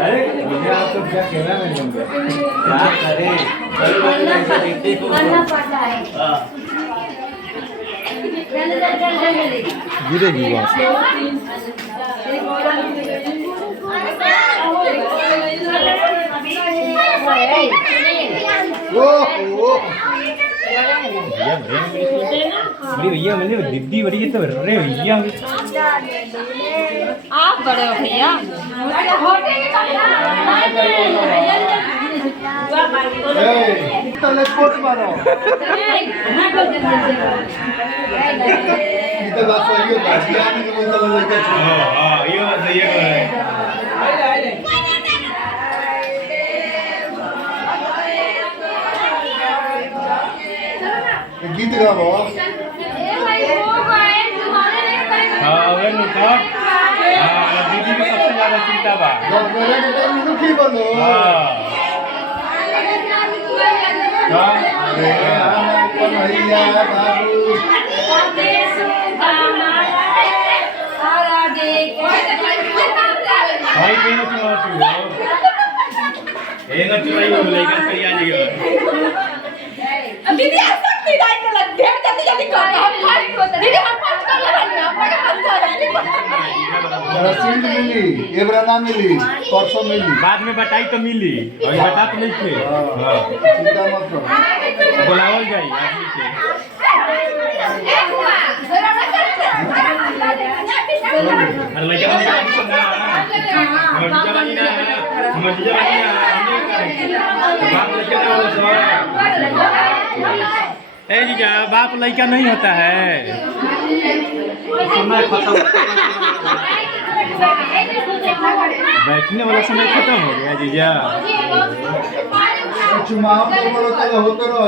अरे भैया आप तो क्या कहना मैं बन गया क्या करें कई बार ऐसा देखते हो करना पड़ता है। हाँ गिरेगी वहाँ से। बड़ी भैया मैंने दीदी बड़ी तो अरे भैया आप बड़े हो भैया। तले कोट मारो इधर बस ये बाजिया नहीं तो मतलब लेके हां ये बात सही है गीत गाओ हां वे नुका हां दीदी को सबसे ज्यादा चिंता बा मेरे बेटा दुखी बोलो हां अरे भैया बाबू भाई के न चुनाव हो ए न चुनाई हो लेकर करिया जइयो दीदी ऐसा नहीं लाइन में लग ढेर जल्दी जल्दी कर हम फास्ट होते दीदी हम फास्ट कर ले रही हैं बड़ा बंद हो रहा रसीद मिली ये बरा ना मिली परसों मिली बाद में बताई तो मिली अभी बता तो नहीं थे हां चिंता मत करो बुलावल जाई आदमी के अरे लड़का नहीं ना मर्जी ना बाप लड़का ना ए जीजा बाप लड़का नहीं होता है समय खत्म बैठने वाला समय खत्म हो गया जीजा चुमाव तो बोलो तो होते रहो